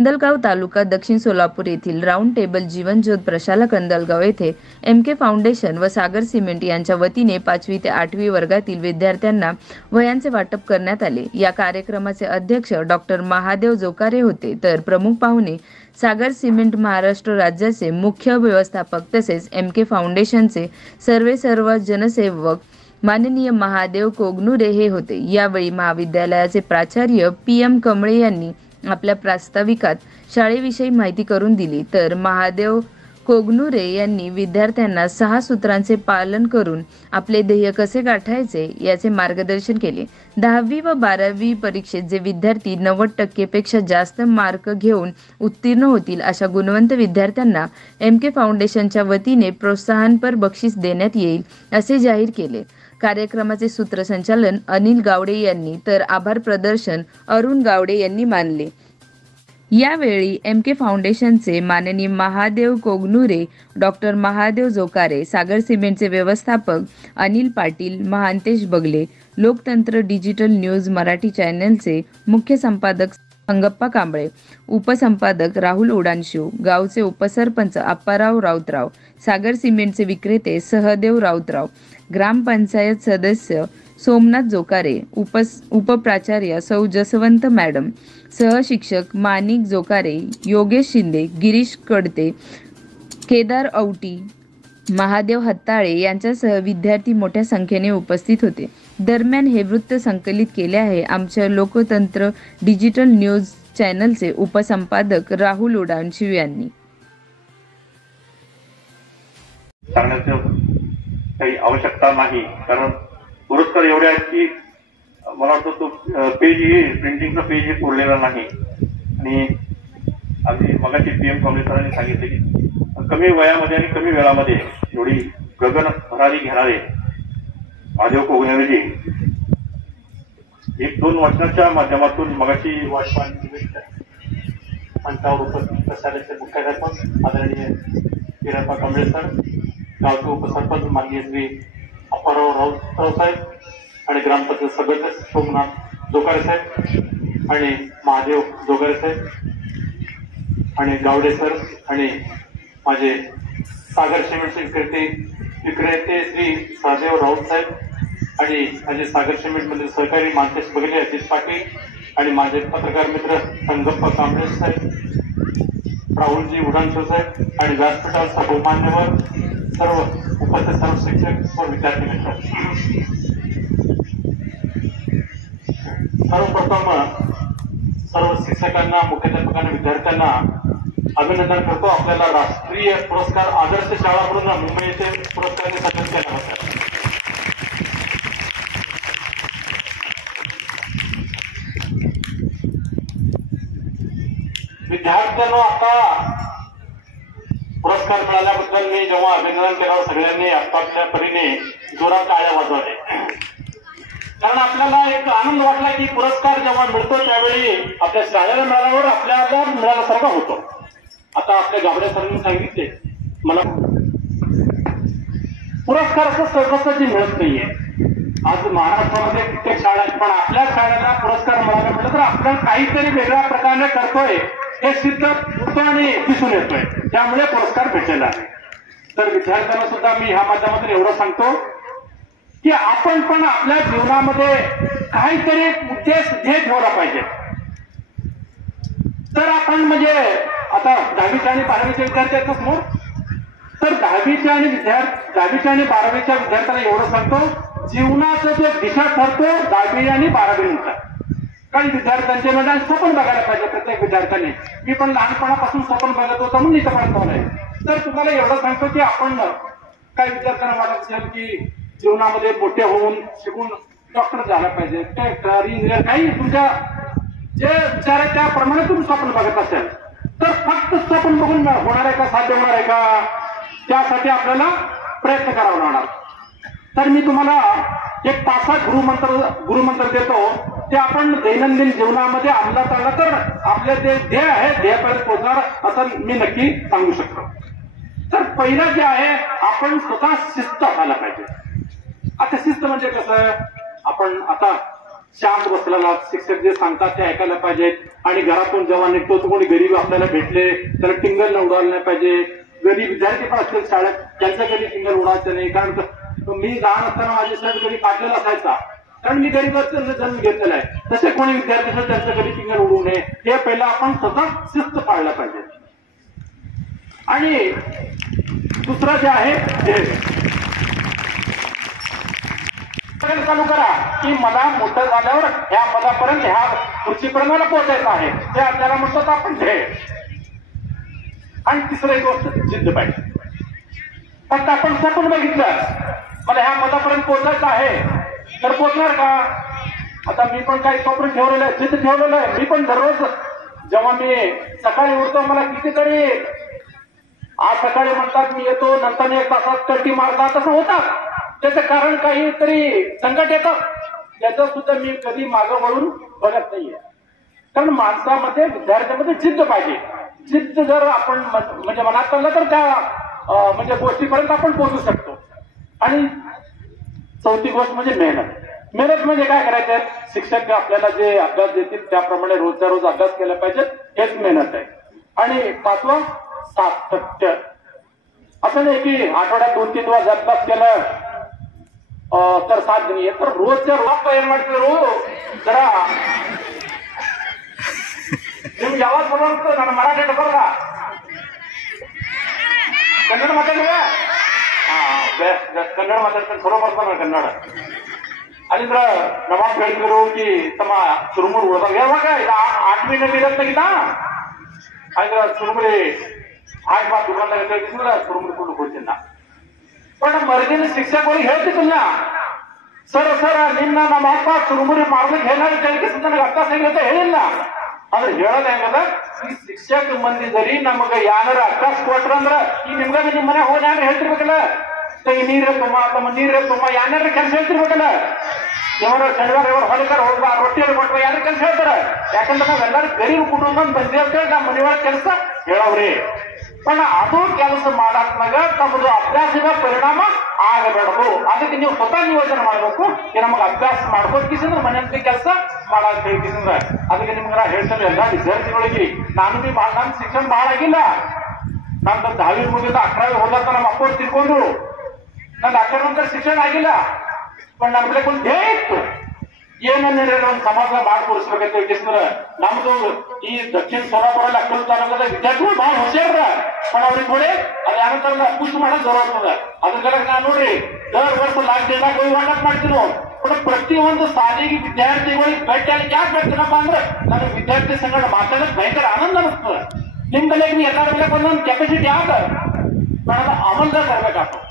कंदलगाव तालुका दक्षिण सोलापूर येथील round table जीवनज्योत प्रशाला कंदलगाव येथे MK फाउंडेशन व सागर सिमेंट यांच्या वतीने 5वी ते 8वी वर्गातील विद्यार्थ्यांना वह्यांचे वाटप करण्यात आले। या कार्यक्रमाचे अध्यक्ष डॉक्टर महादेव जोकारे होते, तर प्रमुख पाहुणे सागर सिमेंट महाराष्ट्र राज्याचे मुख्य व्यवस्थापक तसेच MK फाउंडेशनचे सर्व जनसेवक माननीय महादेव कोगनुरे हे होते। यावेळी महाविद्यालयाचे प्राचार्य PM कमळे यांनी आपल्या प्रास्ताविकात शाळेविषयी माहिती करून दिली, तर महादेव कोगनुरे यांनी विद्यार्थ्यांना 6 सूत्रांचे पालन करून आपले ध्येय कसे गाठायचे याचे मार्गदर्शन केले। 10वी व 12वी परीक्षेत जे विद्यार्थी 90% पेक्षा जास्त मार्क घेऊन उत्तीर्ण होतील अशा गुणवंत विद्यार्थ्यांना MK फाउंडेशनच्या वतीने प्रोत्साहनपर बक्षीस देण्यात येईल असे जाहीर केले। कार्यक्रमाचे सूत्रसंचालन अनिल गावडे यांनी तर आभार प्रदर्शन अरुण गावडे यांनी मानले। यावेळी MK फाउंडेशनचे माननीय महादेव कोगनुरे, डॉक्टर महादेव जोकारे, सागर सिमेंटचे व्यवस्थापक अनिल पाटील, महांतेश बगले, लोकतंत्र डिजिटल न्यूज मराठी चॅनलचे मुख्य संपादक संगप्पा कांबळे, उपसंपादक राहुल उडानशिव, गावचे उपसरपंच अप्पाराव राऊतराव, सागर सिमेंटचे विक्रेते सहदेव राऊतराव, ग्रामपंचायत सदस्य सोमनाथ जोकारे, उपप्राचार्य सौ जसवंत मॅडम, सहशिक्षक माणिक जोकारे, योगेश शिंदे, गिरीश कडते, केदार औटी, महादेव हत्ताळे यांच्यासह विद्यार्थी मोठ्या संख्येने उपस्थित होते। दरम्यान हे वृत्त संकलित केले आहे आमच्या लोकतंत्र डिजिटल न्यूज चॅनलचे उपसंपादक राहुल उडानशिव यांनी। काही आवश्यकता नाही, कारण पुरस्कार एवढे आहेत की मला वाटतं तो पेज प्रिंटिंगचा पेज कोरलेला नाही। आणि आम्ही मगाशी PM कमळे सरांनी सांगितले की कमी वयामध्ये आणि कमी वेळामध्ये एवढी गगन भरारी घेणारे महादेव कोगनुरेजी 1-2 वचनाच्या माध्यमातून मगाशी मंचावर उपस्थित शाळेचे मुख्याध्यापक आदरणीय वीरप्पा कमळे सर, गावचे उपसरपंच माननीय श्री अप्पाराव राऊतराव साहेब आणि ग्रामपंचायत सदस्य सोमनाथ जोकारे साहेब आणि महादेव जोकारे साहेब आणि गावडे सर आणि माझे सागर सिमेंटचे विक्रेते श्री सहदेव राऊत साहेब आणि माझे सागर सिमेंट मधील सहकारी महांतेश बगले, अजित पाटील आणि माझे पत्रकार मित्र संगप्पा कांबळे साहेब, राहुलजी उडानशिव साहेब आणि व्यासपीठावर बहुमान्यवर सर्व उपस्थित सर्व शिक्षक व विद्यार्थी मित्र, सर्वप्रथम सर्व शिक्षकांना, मुख्याध्यापकांना, विद्यार्थ्यांना अभिनंदन करतो। आपल्याला राष्ट्रीय पुरस्कार आदर्श शाळा म्हणून मुंबई येथे पुरस्काराने सन्मानित केला होता। विद्यार्थ्यांना आता पुरस्कार मिळाल्याबद्दल मी जेव्हा अभिनंदन केलं सगळ्यांनी आपापल्या परीने जोरात टाळ्या वाजवले, कारण आपल्याला एक आनंद वाटला की पुरस्कार जेव्हा मिळतो त्यावेळी आपल्या शाळेला मिळाल्यावर आपल्याला मिळाल्यासारखा होतो। आता आपल्या गावडे सरांनी सांगितले मला पुरस्कार असं सहजासहजी मिळत नाहीये। आज महाराष्ट्रामध्ये कित्येक शाळा आहेत, पण आपल्या शाळेला पुरस्कार मिळायला म्हटलं तर आपण काहीतरी वेगळ्या प्रकारे करतोय हे सिद्ध होतं आणि दिसून येतोय, त्यामुळे पुरस्कार भेटलेला आहे। तर विद्यार्थ्यांना सुद्धा मी ह्या माध्यमातून एवढं सांगतो की आपण पण आपल्या जीवनामध्ये काहीतरी उद्देश ध्येय ठेवला पाहिजे। तर आपण म्हणजे आता 10वीच्या आणि 12वीच्या विद्यार्थी आहेत समोर, तर 10वीच्या आणि 12वीच्या विद्यार्थ्यांना एवढं सांगतो जीवनाचं जे दिशा ठरतो 10वी आणि 12वी नंतर। काही विद्यार्थ्यांचे म्हणजे स्वप्न बघायला पाहिजे प्रत्येक विद्यार्थ्याने। मी पण लहानपणापासून स्वप्न बघत होतो म्हणून इथं पर्यंत आलोय। तर तुम्हाला एवढं सांगतो की आपण काही विद्यार्थ्यांना वाटत असेल की जीवनामध्ये मोठे होऊन शिकून डॉक्टर झाला पाहिजे, डॉक्टर, इंजिनियर, काही तुमच्या जे विचार आहे त्याप्रमाणे तुम्ही स्वप्न बघत असेल तर फक्त स्वप्न बघून होणार आहे का, साध्य होणार आहे का, त्यासाठी आपल्याला प्रयत्न करावा लागणार। तर मी तुम्हाला एक 5 गुरुमंत्र देतो, ते आपण दैनंदिन जीवनामध्ये अंमलात आणला तर आपले जे ध्येय आहे ध्येयापर्यंत पोहोचणार असं मी नक्की सांगू शकतो। तर पहिलं जे आहे आपण स्वतः शिस्त असायला पाहिजे। आता शिस्त म्हणजे कसं, आपण आता शांत बसलेला, शिक्षक जे सांगतात ते ऐकायला पाहिजेत आणि घरातून जेव्हा निघतो तो कोणी गरीब आपल्याला भेटले त्याला टिंगल न उडावलं नाही पाहिजे. गरीब विद्यार्थी पण असतील शाळेत, त्यांचं कधी टिंगल उडायचं नाही. कारण मी लहान असताना माझ्या शाळेत कधी पाठलेला असायचा, कारण मी गरीबाचा जन्म घेतलेला आहे. तसे कोणी विद्यार्थी असेल त्यांचं कधी टिंगल उडू नये, हे पहिला आपण स्वतः शिस्त पाळलं पाहिजे. आणि दुसरं जे आहे चालू करा की मला मोठं झाल्यावर ह्या पदापर्यंत ह्या खुर्चीपर्यंत मला पोहोचायचं आहे, ते आपल्याला म्हणतात आपण ध्येय. आणि तिसरं एक गोष्ट जिद्द पाहिजे. फक्त आपण स्वप्न बघितलं मला ह्या पदापर्यंत पोहोचायचं आहे तर पोहोचणार का? आता मी पण काही स्वप्न ठेवलेलं आहे, जिद्द ठेवलेलं आहे. मी पण दररोज जेव्हा मी सकाळी उठतो मला कितीतरी आज सकाळी म्हणतात मी येतो, नंतर एक तासात कल्टी मारतात, तसं होतात. त्याचं कारण काहीतरी संकट येतं, त्याचं सुद्धा मी कधी मागं वळून बघत नाहीये. कारण माणसामध्ये विद्यार्थ्यांमध्ये जिद्द पाहिजे. जिद्द जर आपण म्हणजे मनात आणलं तर त्या म्हणजे गोष्टीपर्यंत आपण पोहोचू शकतो. आणि चौथी गोष्ट म्हणजे मेहनत. मेहनत म्हणजे काय करायचं? शिक्षक आपल्याला जे अभ्यास देतील त्याप्रमाणे रोजच्या रोज अभ्यास केला पाहिजे, हेच मेहनत आहे. आणि पाचवं सातत्य. असं नाही की आठवड्यात 2-3 दिवस अभ्यास केलं तर साथ नाही, तर रोजच्या रोज म्हटलं जरा तुम्ही आवाज बोलवतो ನಾನು ಮರಾಠಿ ಬರಲ್ಲ ಕನ್ನಡ ಮಾತಾಡುವ ಕನ್ನಡ ಮಾತಾಡ್ತಾರೆ ಸರೋ ಬರ್ತಾನೆ ಕನ್ನಡ ಅಲ್ಲಿಂದ್ರ ನವಾಬ್ ಹೇಳಿದ್ರು की ತಮ್ಮ ಸುರುಮುರು ಉಳ್ದಾಗ ಯಾವಾಗ 8वी 9वी ಇರತ್ತಾಗಿದ್ದ ಆಯ್ತು ಸುರುಮುರಿ ಆಯ್ತು ಬಾ ದುಕಾನ್ದಾಗ ಹೇಳಿದ್ರೆ ಸುರುಮುರಿ ಕೊಂಡು ಕೊಡ್ತೀನಿ. पण ಮರ್ದಿನ ಶಿಕ್ಷಕರಿಗೆ ಹೇಳ್ತಿದ್ದಿಲ್ಲ, ಸರ್ ನಿನ್ನ ನಮ್ಮ ಅಪ್ಪ ಸುರುಮುರಿ ಮಾಡ್ಲಿಕ್ಕೆ ಹೇಳಿ ನನಗೆ ಅರ್ಥ ಸಿಗುತ್ತೆ ಹೇಳಿಲ್ಲ. ಆದ್ರೆ ಹೇಳೋದ್ ಹೆಂಗದ, ಈ ಶಿಕ್ಷಕ ಮಂದಿ ಜರಿ ನಮಗ ಯಾರ ಅಭ್ಯಾಸ ಕೊಟ್ರಂದ್ರ ಈ ನಿಮ್ಗ ನಿಮ್ ಮನೆ ಹೋಗಿ ಯಾರು ಹೇಳ್ತಿರ್ಬೇಕಲ್ಲ, ನೀರೇ ತುಂಬ ತಮ್ಮ ನೀರೇ ತುಂಬ ಯಾರ ಕೆಲಸ ಹೇಳ್ತಿರ್ಬೇಕಲ್ಲ. ಇವರ ಶನಿವಾರ ಇವರು ಹೊಲಕರ್ ಹೋಗ್ಬಾ ರೊಟ್ಟಿಯಲ್ಲಿ ಕೊಟ್ರ ಯಾರ ಕೆಲಸ ಹೇಳ್ತಾರ? ಯಾಕಂದ್ರೆ ನಾವೆಲ್ಲರೂ ಗರೀಬ್ ಕುಟುಂಬ ಬಂದಿರ್ತೇವೆ, ನಮ್ಮ ಮನೆಯೊಳ ಕೆಲಸ ಹೇಳವ್ರಿ. पण ಅದು ಕೆಲಸ ಮಾಡಾಕ್ನಾಗ ತಮ್ಮದು ಅಭ್ಯಾಸದ ಪರಿಣಾಮ ಆಗಬೇಡದು. ಅದಕ್ಕೆ ನೀವು ಸ್ವತಃ ನಿಯೋಜನೆ ಮಾಡಬೇಕು. ನಮಗೆ ಅಭ್ಯಾಸ ಮಾಡ್ಕೋಕಿಸಿದ್ರೆ ಮನೆಯಂತ ಕೆಲಸ ಮಾಡಕ್ ಹೇಳ್ಕಿಸಿದ್ರೆ ಅದಕ್ಕೆ ನಿಮ್ಗೆ ಹೇಳ್ತಾರೆ ಎಲ್ಲ ವಿದ್ಯಾರ್ಥಿಗಳಿಗೆ. ನಾನು ಬಿ ನನ್ನ ಶಿಕ್ಷಣ ಬಹಳ ಆಗಿಲ್ಲ. ನಂದು 10वी ಮುಗಿದ 11वी ಹೋದಾಗ ನಮ್ಮ ಅಪ್ಪ ತಿಳ್ಕೊಂಡ್ರು. ನಂದು 11 ನಂತರ ಶಿಕ್ಷಣ ಆಗಿಲ್ಲ. पण ನನ್ನ ಬಳಿ ಒಂದು ಧ್ಯೇಯ ಇತ್ತು, ಏನಂದ್ರೆ ಒಂದು ಸಮಾಜ ಮಾಡಿ ತೋರಿಸ್ಬೇಕಂತ ಹೇಳ್ಕಿಸಿದ್ರೆ ನಮ್ದು ಈ ದಕ್ಷಿಣ ಸೋಲಾಪುರ ಅಕ್ಕಲು ತಾಲೂಕದ ವಿದ್ಯಾರ್ಥಿಗಳು ಬಹಳ ಹುಷಾರ. पण ಅವ್ರಿಗೆ ನೋಡಿ ಅದು ಯಾರಂತಾರಲ್ಲ ಪುಷ್ ಮಾಡೋದು ಜೋರ ಆಗ್ತದ. ಅದ್ರ ನಾನು ನೋಡ್ರಿ ದರ್ ವರ್ಷ ಲಾಕ್ಡೌನ್ ಹೋಗಿ ವಾಟಪ್ ಮಾಡ್ತೀವಿ ನಾವು. पण ಪ್ರತಿಯೊಂದು ಸಾಲಿಗೆ ವಿದ್ಯಾರ್ಥಿಗಳಿಗೆ ಭೇಟಿಯಾಗಿ ಯಾಕೆ ಬರ್ತೀನಪ್ಪ ಅಂದ್ರೆ ನನಗೆ ವಿದ್ಯಾರ್ಥಿ ಸಂಘಟ ಮಾತಾಡೋದು ಭಯಂಕರ ಆನಂದ ಅನಿಸ್ತದೆ. ನಿಮ್ ಬೆಲೆಗೆ ಎಲ್ಲರ ಬೆಲೆ ಒಂದೊಂದು ಕೆಪಾಸಿಟಿ ಯಾವ್ದು ಅದು ಅಮಲ್ದಾಗ ಬರ್ಬೇಕಾಗ್ತದೆ.